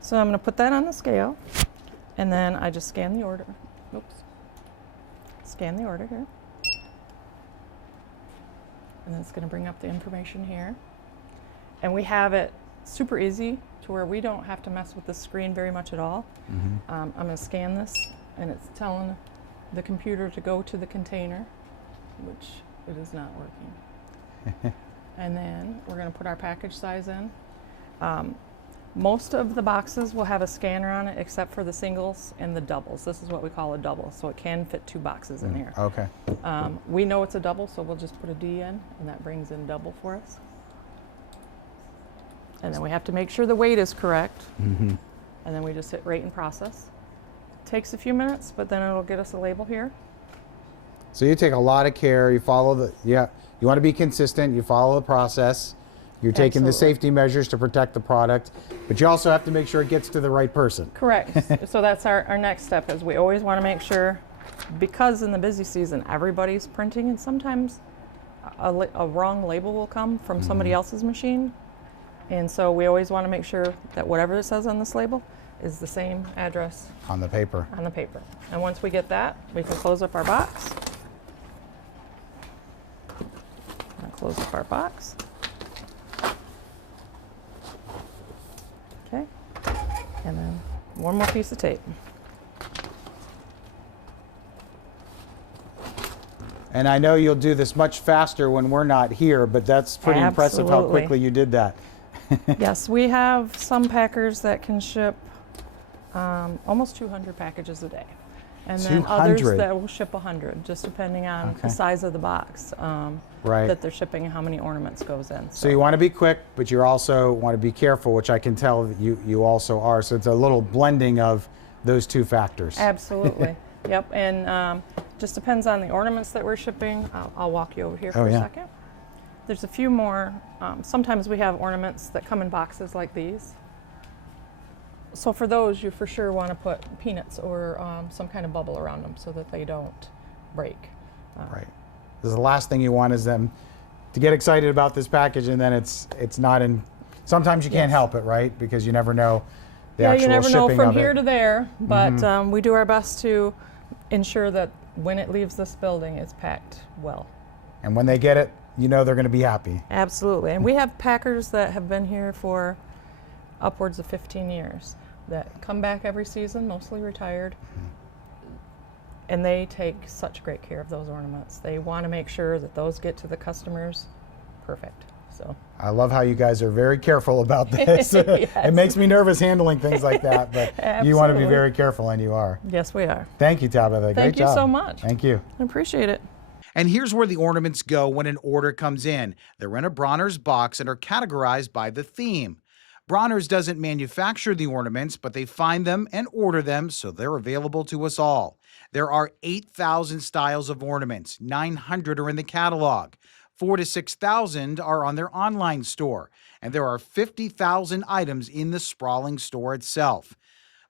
So I'm going to put that on the scale, and then I just scan the order. Oops. Scan the order here. And then it's going to bring up the information here. And we have it super easy to where we don't have to mess with the screen very much at all. I'm going to scan this, and it's telling the computer to go to the container, which it is not working. And then we're going to put our package size in. Most of the boxes will have a scanner on it except for the singles and the doubles. This is what we call a double, so it can fit 2 boxes in here. Okay. We know it's a double, so we'll just put a D in, and that brings in double for us. And then we have to make sure the weight is correct. And then we just hit rate and process. Takes a few minutes, but then it'll get us a label here. So you take a lot of care, you follow you want to be consistent, you follow the process, you're taking the Absolutely. safety measures to protect the product, but you also have to make sure it gets to the right person. Correct. So that's our next step, is we always want to make sure, because in the busy season everybody's printing, and sometimes a wrong label will come from somebody else's machine, and so we always want to make sure that whatever it says on this label is the same address On the paper. on the paper. And once we get that, we can close up our box. Close up our box. Okay, and then one more piece of tape. And I know you'll do this much faster when we're not here, but that's pretty impressive how Absolutely. quickly you did that. Yes, we have some packers that can ship almost 200 packages a day. And then others 200? that will ship 100, just depending on Okay. the size of the box Right. that they're shipping and how many ornaments goes in. So you want to be quick, but you also want to be careful, which I can tell that you also are. So it's a little blending of those two factors. Absolutely. Yep, and just depends on the ornaments that we're shipping. I'll walk you over here for a second. There's a few more. Sometimes we have ornaments that come in boxes like these. So for those, you for sure want to put peanuts or some kind of bubble around them so that they don't break. Right. This is the last thing you want is them to get excited about this package, and then it's not in. Sometimes you can't help it, right? Because you never know the actual you never know shipping from of here it. to there, but we do our best to ensure that when it leaves this building, it's packed well. And when they get it, you know they're going to be happy. Absolutely, and we have packers that have been here for upwards of 15 years. that come back every season, mostly retired. And they take such great care of those ornaments. They want to make sure that those get to the customers perfect. So I love how you guys are very careful about this. Yes. It makes me nervous handling things like that, but you want to be very careful, and you are. Yes, we are. Thank you, Tabitha. Thank Great you job. so much. Thank you. I appreciate it. And here's where the ornaments go when an order comes in. They're in a Bronner's box and are categorized by the theme. Bronner's doesn't manufacture the ornaments, but they find them and order them, so they're available to us all. There are 8,000 styles of ornaments. 900 are in the catalog. 4,000 to 6,000 are on their online store, and there are 50,000 items in the sprawling store itself.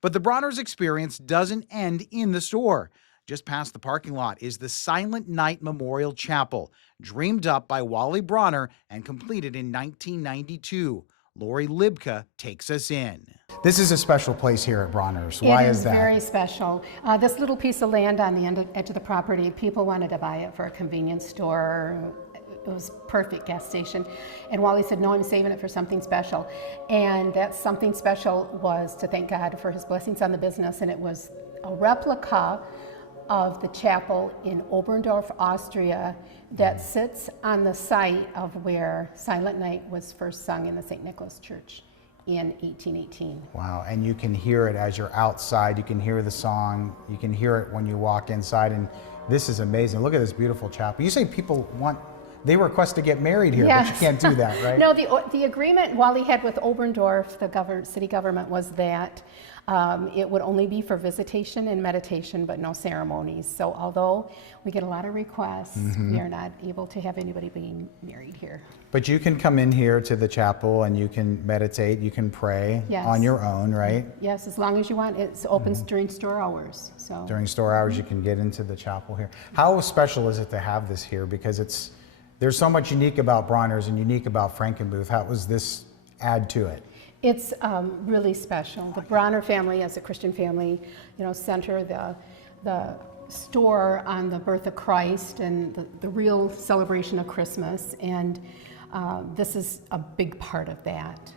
But the Bronner's experience doesn't end in the store. Just past the parking lot is the Silent Night Memorial Chapel, dreamed up by Wally Bronner and completed in 1992. Lori Libka takes us in. This is a special place here at Bronner's. Why is that? It is very special. This little piece of land on the edge of the property, people wanted to buy it for a convenience store. It was a perfect gas station. And Wally said, no, I'm saving it for something special. And that something special was to thank God for his blessings on the business. And it was a replica of the chapel in Oberndorf, Austria, that sits on the site of where Silent Night was first sung in the St. Nicholas Church in 1818. Wow, and you can hear it as you're outside. You can hear the song. You can hear it when you walk inside, and this is amazing. Look at this beautiful chapel. You say people they request to get married here, Yes. but you can't do that, right? No, the agreement Wally had with Oberndorf, the city government, was that it would only be for visitation and meditation, but no ceremonies. So although we get a lot of requests, we are not able to have anybody being married here. But you can come in here to the chapel and you can meditate, you can pray Yes. on your own, right? Yes, as long as you want. It's open during store hours. So During store hours, you can get into the chapel here. How special is it to have this here? Because there's so much unique about Bronner's and unique about Frankenmuth. How does this add to it? it's really special. The Bronner family, as a Christian family, center the store on the birth of Christ and the real celebration of Christmas, and this is a big part of that.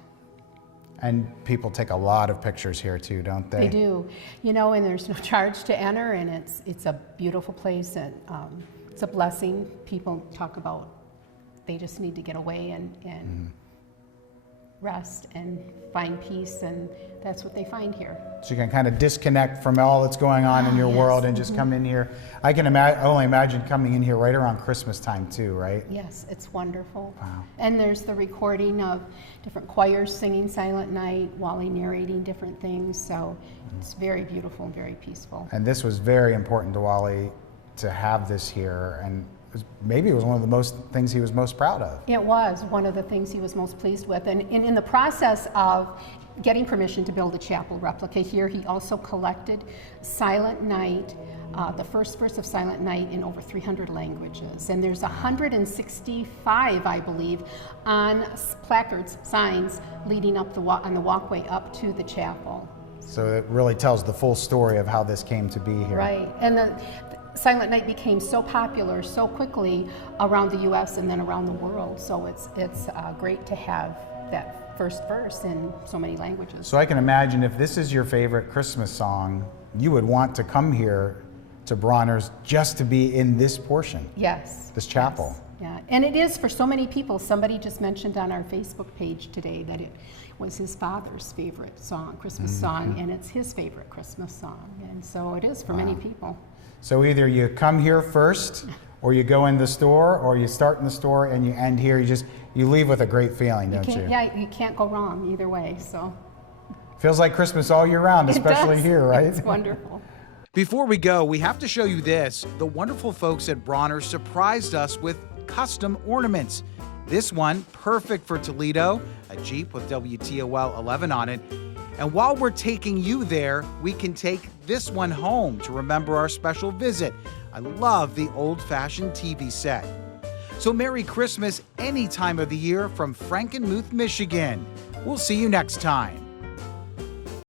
And people take a lot of pictures here too, don't they? They do, and there's no charge to enter, and it's a beautiful place, and it's a blessing. People talk about they just need to get away and rest and find peace, and that's what they find here. So you can kind of disconnect from all that's going on in your world and just come in here. I can only imagine coming in here right around Christmas time too, right? Yes, it's wonderful. Wow. And there's the recording of different choirs singing Silent Night, Wally narrating different things, so it's very beautiful and very peaceful. And this was very important to Wally to have this here, and maybe it was one of the things he was most proud of. It was one of the things he was most pleased with. And in the process of getting permission to build a chapel replica here, he also collected Silent Night, the first verse of Silent Night, in over 300 languages. And there's 165, I believe, on placards, signs, leading up on the walkway up to the chapel. So it really tells the full story of how this came to be here. Right. And the Silent Night became so popular so quickly around the U.S. and then around the world. So it's great to have that first verse in so many languages. So I can imagine if this is your favorite Christmas song, you would want to come here to Bronner's just to be in this portion. Yes. This chapel. Yes. Yeah, and it is for so many people. Somebody just mentioned on our Facebook page today that it was his father's favorite song, Christmas song, and it's his favorite Christmas song. And so it is for many people. So either you come here first, or you go in the store, or you start in the store and you end here. You leave with a great feeling, don't you? Yeah, you can't go wrong either way. So feels like Christmas all year round, especially here, right? It's wonderful. Before we go, we have to show you this. The wonderful folks at Bronner surprised us with custom ornaments. This one, perfect for Toledo, a Jeep with WTOL 11 on it. And while we're taking you there, we can take this one home to remember our special visit. I love the old-fashioned TV set. So Merry Christmas any time of the year from Frankenmuth, Michigan. We'll see you next time.